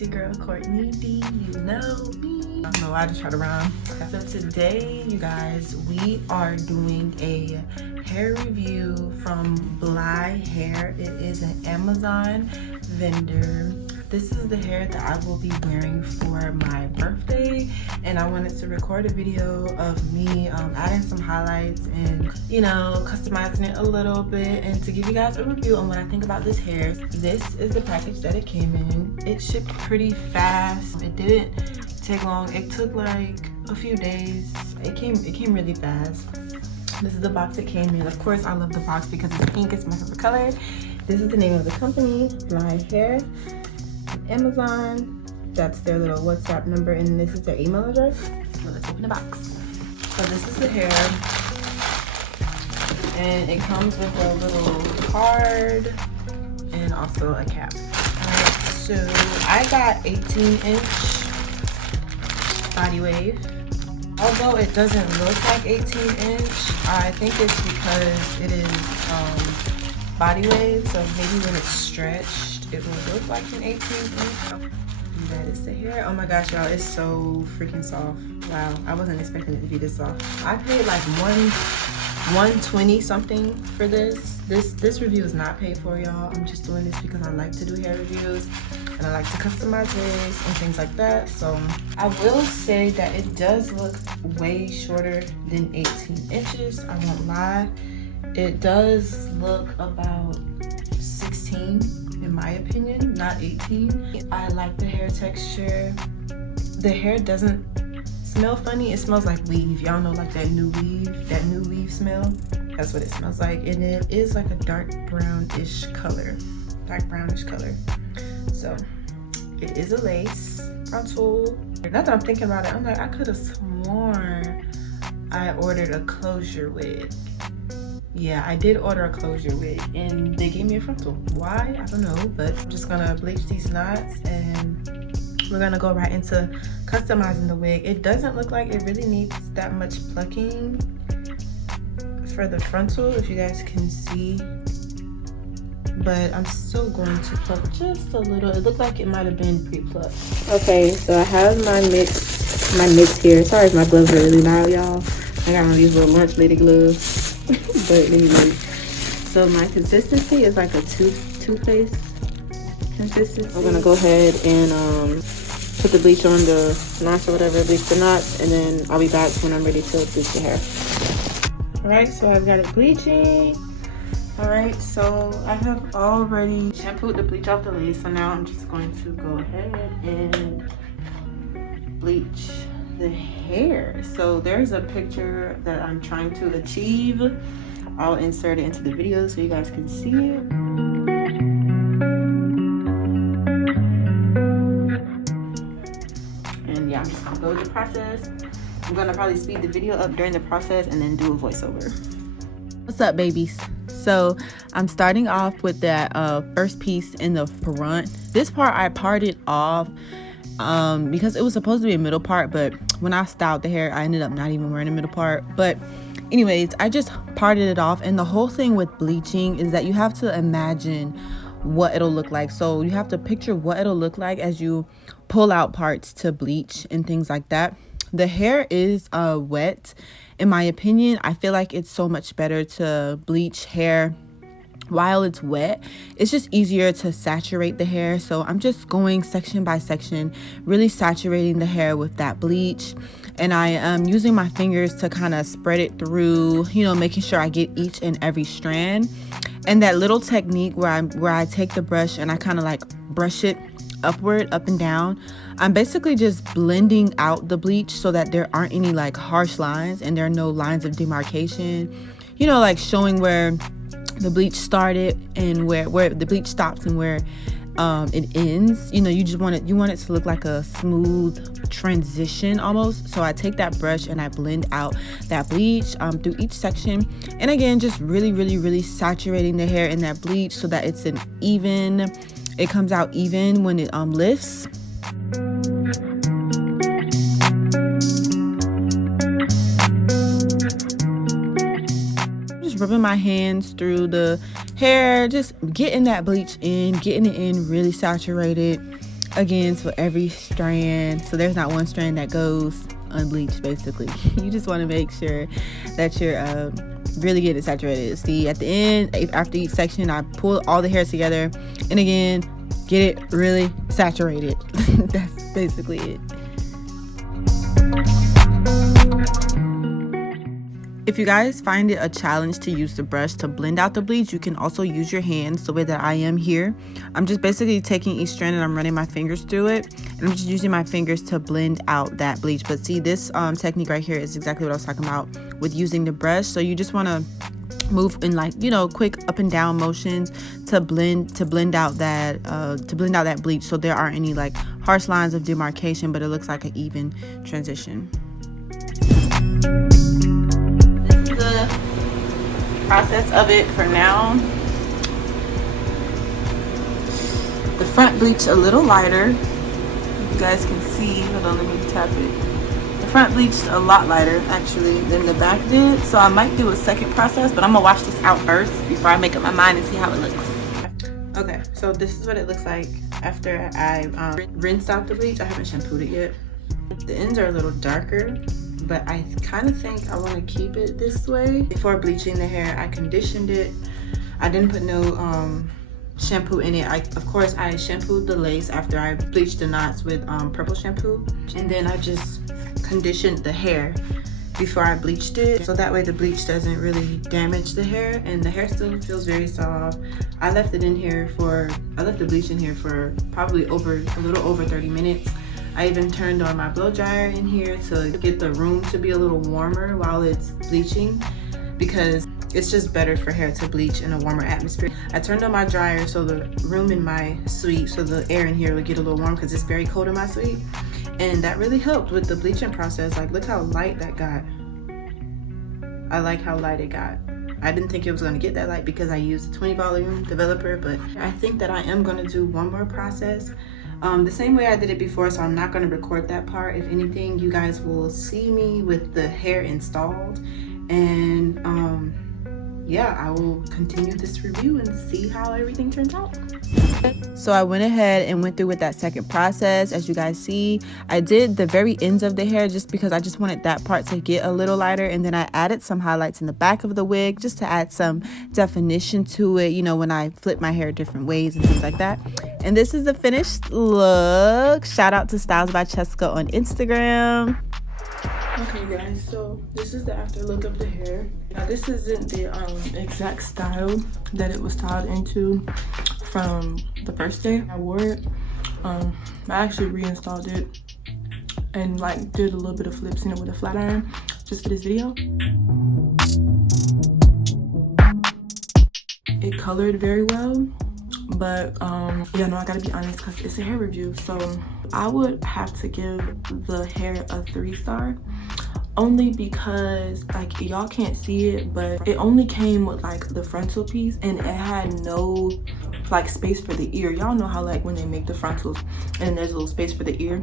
It's your girl Courtney D, you know me. I don't know why I just tried to rhyme. So today, you guys, we are doing a hair review from BLY Hair. It is an Amazon vendor. This is the hair that I will be wearing for my birthday, and I wanted to record a video of me adding some highlights and, you know, customizing it a little bit, and to give you guys a review on what I think about this hair. This is the package that it came in. It shipped pretty fast. It didn't take long. It took like a few days. It came really fast. This is the box it came in. Of course, I love the box because it's pink. It's my favorite color. This is the name of the company, BLY Hair. Amazon, that's their little WhatsApp number, and this is their email address. So let's open the box. So this is the hair, and it comes with a little card and also a cap. Alright, so I got 18-inch body wave. Although it doesn't look like 18-inch, I think it's because it is body wave, so maybe when it's stretched it will look like an 18-inch. That is the hair. Oh my gosh, y'all, it's so freaking soft. Wow, I wasn't expecting it to be this soft. I paid like $120 something for this. This review is not paid for, y'all. I'm just doing this because I like to do hair reviews and I like to customize wigs and things like that. So I will say that it does look way shorter than 18 inches. I won't lie. It does look about 16 in my opinion, not 18. I like the hair texture. The hair doesn't smell funny. It smells like weave. Y'all know, like that new weave smell. That's what it smells like. And it is like a dark brownish color. So it is a lace frontal. Now that I'm thinking about it, I'm like, I could have sworn I ordered a closure wig. Yeah, I did order a closure wig and they gave me a frontal. Why? I don't know, but I'm just gonna bleach these knots and we're gonna go right into customizing the wig. It doesn't look like it really needs that much plucking for the frontal, if you guys can see, but I'm still going to pluck just a little. It looked like it might have been pre-plucked. Okay, so I have my mitts here. Sorry if my gloves are really loud, y'all. I got on these little lunch lady gloves. But anyway, so my consistency is like a toothpaste consistency. I'm gonna go ahead and put the bleach on the knots or whatever, bleach the knots, and then I'll be back when I'm ready to bleach the hair. Alright, so I've got it bleaching. Alright, so I have already shampooed the bleach off the lace, so now I'm just going to go ahead and bleach the hair. So there's a picture that I'm trying to achieve. I'll insert it into the video so you guys can see it. And yeah, I'm just gonna go with the process. I'm gonna probably speed the video up during the process and then do a voiceover. What's up, babies? So I'm starting off with that first piece in the front. This part I parted off because it was supposed to be a middle part, but when I styled the hair I ended up not even wearing a middle part. But anyways, I just parted it off, and the whole thing with bleaching is that you have to imagine what it'll look like. So you have to picture what it'll look like as you pull out parts to bleach and things like that. The hair is wet. In my opinion, I feel like it's so much better to bleach hair while it's wet. It's just easier to saturate the hair. So I'm just going section by section, really saturating the hair with that bleach. And I am using my fingers to kind of spread it through, you know, making sure I get each and every strand. And that little technique where I take the brush and I kind of like brush it upward, up and down. I'm basically just blending out the bleach so that there aren't any like harsh lines and there are no lines of demarcation, you know, like showing where the bleach started and where the bleach stops and where it ends. You know, you want it to look like a smooth transition almost. So I take that brush and I blend out that bleach through each section, and again, just really saturating the hair in that bleach so that it's it comes out even when it lifts. Rubbing my hands through the hair, just getting that bleach in, getting it in really saturated. again for every strand, so there's not one strand that goes unbleached. Basically, you just want to make sure that you're really getting it saturated. See, at the end, after each section, I pull all the hairs together, and again, get it really saturated. That's basically it. If you guys find it a challenge to use the brush to blend out the bleach, you can also use your hands the way that I am here. I'm just basically taking each strand and I'm running my fingers through it, and I'm just using my fingers to blend out that bleach. But see, this technique right here is exactly what I was talking about with using the brush. So you just want to move in, like, you know, quick up and down motions to blend out that bleach, so there aren't any like harsh lines of demarcation, but it looks like an even transition. Process of it for now. The front bleach a little lighter, you guys can see. Hold on, let me tap it. The front bleached a lot lighter actually than the back did, so I might do a second process, but I'm gonna wash this out first before I make up my mind and see how it looks. Okay, so this is what it looks like after I rinsed out the bleach. I haven't shampooed it yet. The ends are a little darker, but I kind of think I want to keep it this way. Before bleaching the hair, I conditioned it. I didn't put no shampoo in it. Of course, I shampooed the lace after I bleached the knots with purple shampoo, and then I just conditioned the hair before I bleached it, so that way the bleach doesn't really damage the hair and the hair still feels very soft. I left the bleach in here for probably a little over 30 minutes. I even turned on my blow dryer in here to get the room to be a little warmer while it's bleaching, because it's just better for hair to bleach in a warmer atmosphere. I turned on my dryer so the room in my suite, so the air in here would get a little warm because it's very cold in my suite. And that really helped with the bleaching process. Like, look how light that got. I like how light it got. I didn't think it was gonna get that light because I used 20 volume developer, but I think that I am gonna do one more process. The same way I did it before, so I'm not gonna record that part. If anything, you guys will see me with the hair installed, and yeah, I will continue this review and see how everything turns out. So I went ahead and went through with that second process. As you guys see, I did the very ends of the hair just because I just wanted that part to get a little lighter, and then I added some highlights in the back of the wig just to add some definition to it, you know, when I flip my hair different ways and things like that. And this is the finished look. Shout out to Styles by Cheska on Instagram. Okay guys, so this is the after look of the hair. Now this isn't the exact style that it was styled into from the first day I wore it. I actually reinstalled it and like did a little bit of flips in it with a flat iron just for this video. It colored very well, but yeah, no, I gotta be honest because it's a hair review, so I would have to give the hair a 3-star, only because like y'all can't see it, but it only came with like the frontal piece and it had no like space for the ear. Y'all know how like when they make the frontals and there's a little space for the ear,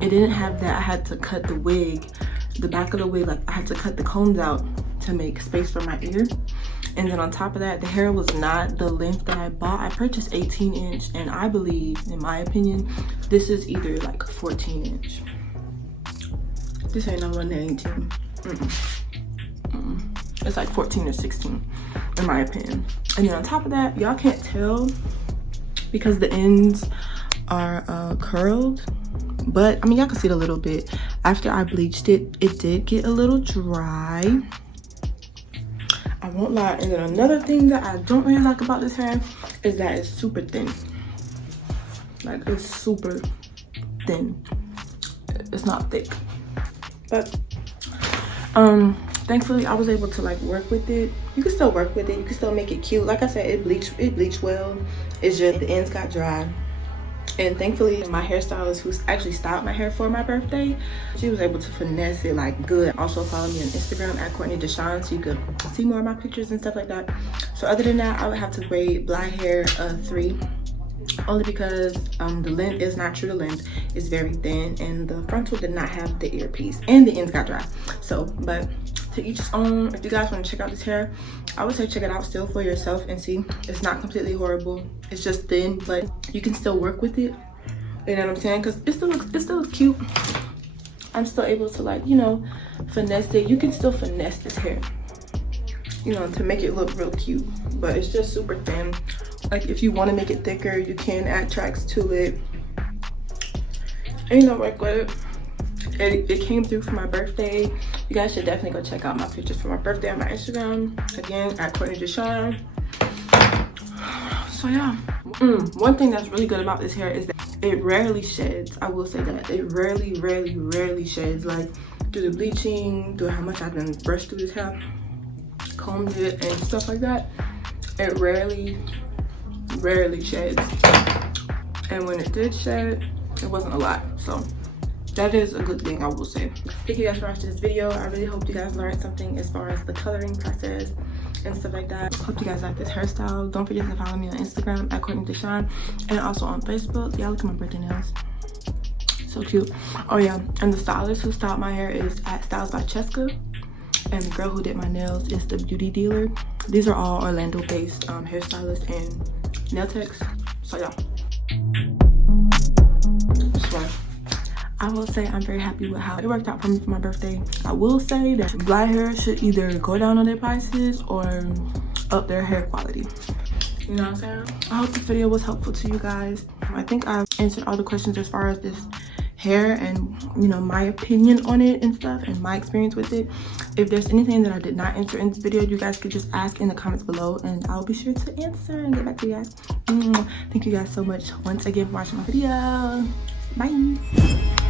it didn't have that. I had to cut the wig, the back of the wig, like I had to cut the combs out to make space for my ear. And then on top of that, the hair was not the length that I bought. I purchased 18-inch, and I believe, in my opinion, this is either like 14-inch. This ain't no 118. It's like 14 or 16, in my opinion. And then on top of that, y'all can't tell because the ends are curled, but I mean, y'all can see it a little bit. After I bleached it, it did get a little dry. I won't lie. And then another thing that I don't really like about this hair is that it's super thin. Like, it's super thin. It's not thick. But thankfully I was able to like work with it. You can still work with it. You can still make it cute. Like I said, it bleached well. It's just the ends got dry. And thankfully, my hairstylist, who's actually styled my hair for my birthday, she was able to finesse it like good. Also follow me on Instagram at Courtney Deshawn so you could see more of my pictures and stuff like that. So other than that, I would have to grade BLY hair a 3, only because the length is not true to length. It's very thin, and the frontal did not have the earpiece, and the ends got dry. So, but to each his own. If you guys want to check out this hair, I would say check it out still for yourself and see. It's not completely horrible. It's just thin, but you can still work with it. You know what I'm saying? Because it still looks cute. I'm still able to, like, you know, finesse it. You can still finesse this hair, you know, to make it look real cute, but it's just super thin. Like, if you want to make it thicker, you can add tracks to it. Ain't no work with it. It came through for my birthday. You guys should definitely go check out my pictures for my birthday on my Instagram. Again, at Courtney Deshawn. So yeah, one thing that's really good about this hair is that it rarely sheds. I will say that it rarely sheds. Like, through the bleaching, through how much I've been brushed through this hair, combed it and stuff like that, it rarely sheds. And when it did shed, it wasn't a lot. So that is a good thing, I will say. Thank you guys for watching this video. I really hope you guys learned something as far as the coloring process and stuff like that. Hope you guys like this hairstyle. Don't forget to follow me on Instagram at Courtney Deshawn, and also on Facebook. Yeah, look at my birthday nails, so cute. Oh yeah, and the stylist who styled my hair is at Styles by Cheska, and the girl who did my nails is the Beauty Dealer. These are all Orlando based hairstylists and nail techs. So yeah, this one, I will say I'm very happy with how it worked out for me for my birthday. I will say that BLY hair should either go down on their prices or up their hair quality. You know what I'm saying? I hope this video was helpful to you guys. I think I've answered all the questions as far as this hair and, you know, my opinion on it and stuff and my experience with it. If there's anything that I did not answer in this video, you guys could just ask in the comments below and I'll be sure to answer and get back to you guys. Thank you guys so much once again for watching my video. Bye.